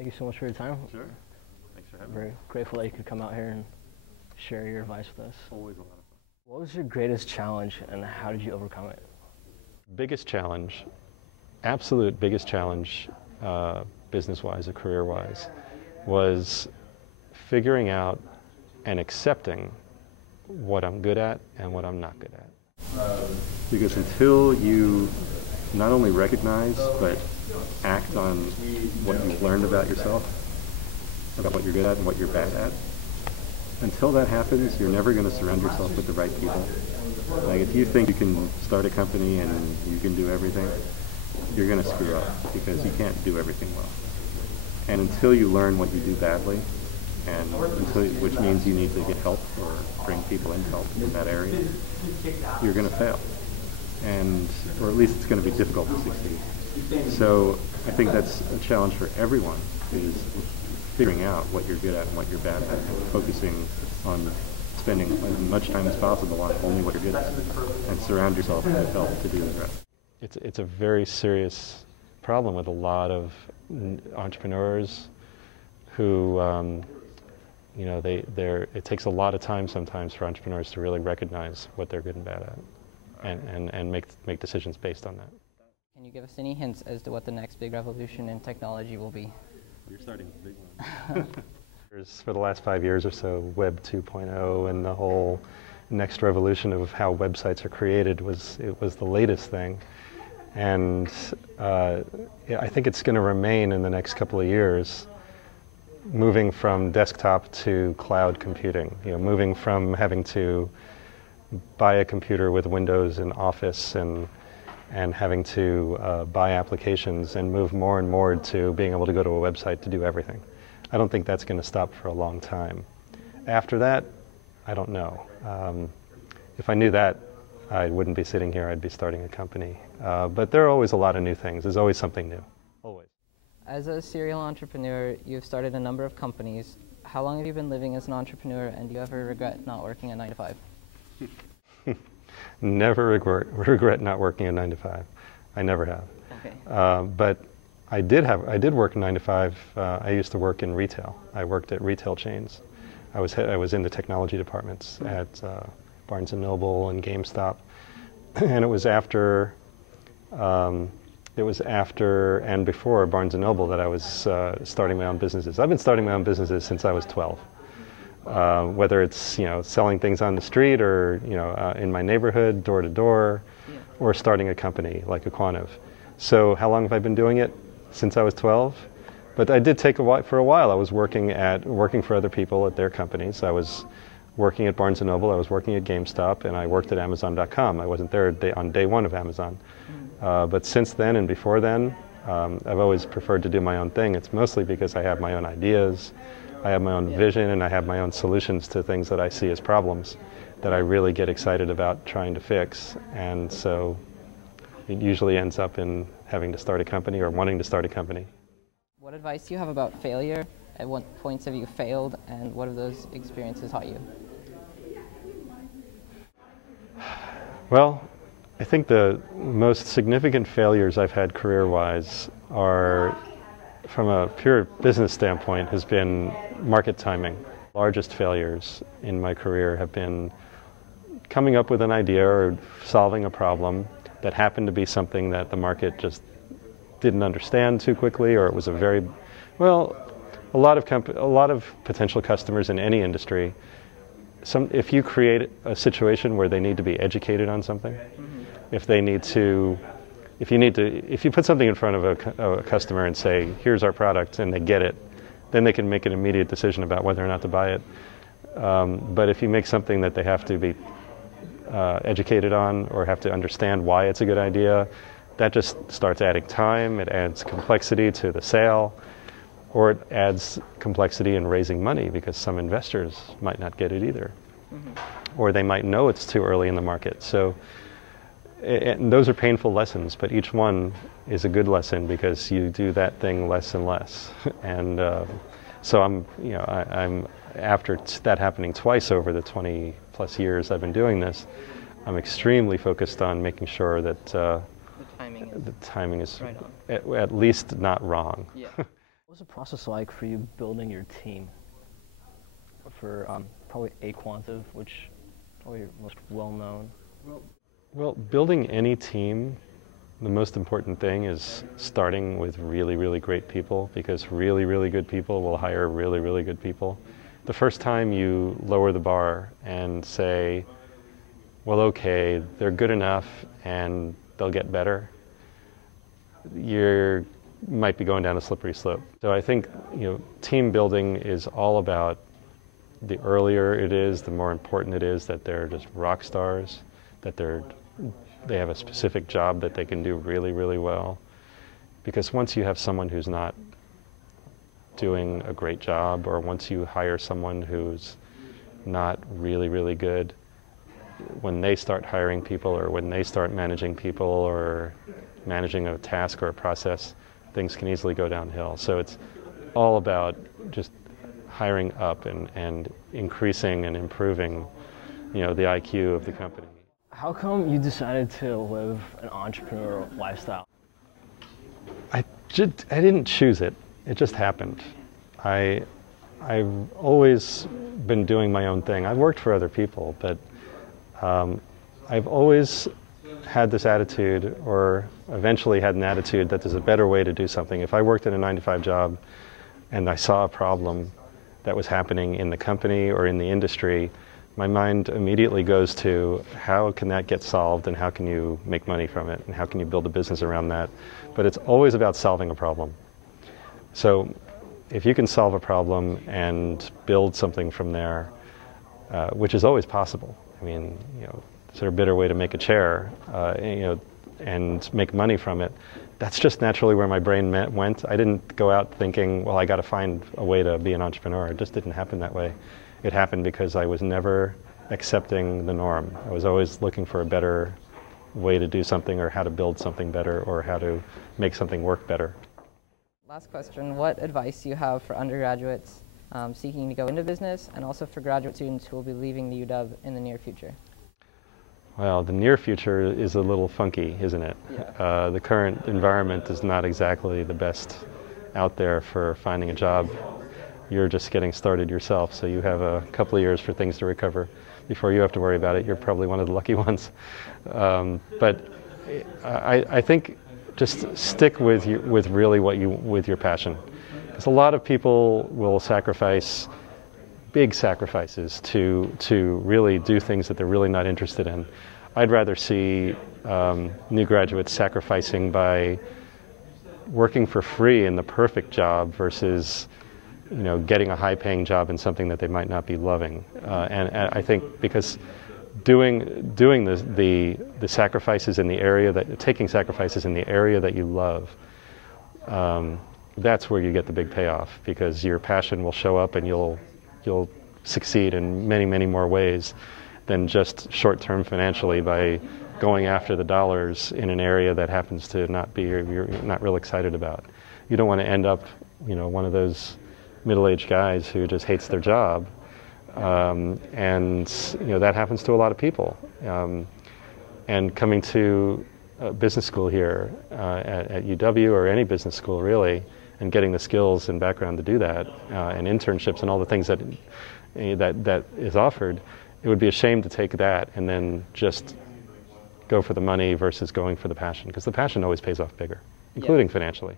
Thank you so much for your time. Sure. Thanks for having me. Very grateful that you could come out here and share your advice with us. Always a lot of fun. What was your greatest challenge and how did you overcome it? Biggest challenge, absolute biggest challenge, business-wise or career-wise, was figuring out and accepting what I'm good at and what I'm not good at. Because until you not only recognize, but act on what you've learned about yourself, about what you're good at and what you're bad at, until that happens, you're never going to surround yourself with the right people. Like, if you think you can start a company and you can do everything, you're going to screw up because you can't do everything well. And until you learn what you do badly, and which means you need to get help or bring people in to help in that area, you're going to fail. Or at least it's going to be difficult to succeed. So I think that's a challenge for everyone, is figuring out what you're good at and what you're bad at, and focusing on spending as much time as possible on only what you're good at, and surround yourself with help to do the rest. It's a very serious problem with a lot of entrepreneurs who, you know, it takes a lot of time sometimes for entrepreneurs to really recognize what they're good and bad at, and make decisions based on that. Can you give us any hints as to what the next big revolution in technology will be? You're starting a big one. For the last 5 years or so, Web 2.0 and the whole next revolution of how websites are created was the latest thing. And I think it's going to remain in the next couple of years, moving from desktop to cloud computing. You know, moving from having to buy a computer with Windows and Office and having to buy applications, and move more and more to being able to go to a website to do everything. I don't think that's going to stop for a long time. After that, I don't know. If I knew that, I wouldn't be sitting here. I'd be starting a company. But there are always a lot of new things. There's always something new, always. As a serial entrepreneur, you've started a number of companies. How long have you been living as an entrepreneur, and do you ever regret not working a 9 to 5? Never regret not working a 9 to 5. I never have. Okay. But I did work 9 to 5. I used to work in retail. I worked at retail chains. I was in the technology departments at Barnes & Noble and GameStop, and it was after and before Barnes & Noble that I was starting my own businesses. I've been starting my own businesses since I was 12. Whether it's, you know, selling things on the street, or, you know, in my neighborhood, door to door, or starting a company like Aquantive. So how long have I been doing it? Since I was 12. But I did take for a while. I was working for other people at their companies. I was working at Barnes & Noble, I was working at GameStop, and I worked at Amazon.com. I wasn't there on day one of Amazon. But since then and before then, I've always preferred to do my own thing. It's mostly because I have my own ideas, I have my own vision, and I have my own solutions to things that I see as problems that I really get excited about trying to fix. And so it usually ends up in having to start a company or wanting to start a company. What advice do you have about failure? At what points have you failed, and what have those experiences taught you? Well, I think the most significant failures I've had career-wise are, from a pure business standpoint, has been market timing. Largest failures in my career have been coming up with an idea or solving a problem that happened to be something that the market just didn't understand too quickly, or it was a lot of potential customers in any industry. If you create a situation where they need to be educated on something, if you put something in front of a customer and say, here's our product, and they get it, then they can make an immediate decision about whether or not to buy it. But if you make something that they have to be educated on, or have to understand why it's a good idea, that just starts adding time, it adds complexity to the sale, or it adds complexity in raising money because some investors might not get it either. Or they might know it's too early in the market. So and those are painful lessons, but each one is a good lesson because you do that thing less and less. And so I'm after that happening twice over the 20 plus years I've been doing this, I'm extremely focused on making sure that the timing is right on. At least not wrong. Yeah. What was the process like for you building your team for probably Aquantive, which probably your most well-known? Well, building any team, the most important thing is starting with really, really great people, because really, really good people will hire really, really good people. The first time you lower the bar and say, well, okay, they're good enough and they'll get better, you might be going down a slippery slope. So I think, team building is all about the earlier it is, the more important it is that they're just rock stars, that they have a specific job that they can do really, really well. Because once you have someone who's not doing a great job, or once you hire someone who's not really, really good, when they start hiring people, or when they start managing people, or managing a task or a process, things can easily go downhill. So it's all about just hiring up and increasing and improving, the IQ of the company. How come you decided to live an entrepreneurial lifestyle? I didn't choose it. It just happened. I've always been doing my own thing. I've worked for other people, but I've always had this attitude, or eventually had an attitude, that there's a better way to do something. If I worked in a 9-to-5 job and I saw a problem that was happening in the company or in the industry, my mind immediately goes to how can that get solved, and how can you make money from it, and how can you build a business around that. But it's always about solving a problem. So if you can solve a problem and build something from there, which is always possible. I mean, is there a better way to make a chair, and make money from it? That's just naturally where my brain went. I didn't go out thinking, well, I got to find a way to be an entrepreneur. It just didn't happen that way. It happened because I was never accepting the norm. I was always looking for a better way to do something, or how to build something better, or how to make something work better. Last question, what advice do you have for undergraduates seeking to go into business, and also for graduate students who will be leaving the UW in the near future? Well, the near future is a little funky, isn't it? Yeah. The current environment is not exactly the best out there for finding a job. You're just getting started yourself, so you have a couple of years for things to recover before you have to worry about it. You're probably one of the lucky ones. But I think just stick with really with your passion. Because a lot of people will sacrifice big sacrifices to really do things that they're really not interested in. I'd rather see new graduates sacrificing by working for free in the perfect job versus getting a high-paying job in something that they might not be loving. And I think because doing the sacrifices in the area taking sacrifices in the area that you love, that's where you get the big payoff, because your passion will show up and you'll succeed in many, many more ways than just short-term financially by going after the dollars in an area that happens to not be, you're not real excited about. You don't want to end up, one of those middle-aged guys who just hates their job, and that happens to a lot of people. And coming to business school here at UW, or any business school really, and getting the skills and background to do that, and internships and all the things that is offered, it would be a shame to take that and then just go for the money versus going for the passion, because the passion always pays off bigger, including financially.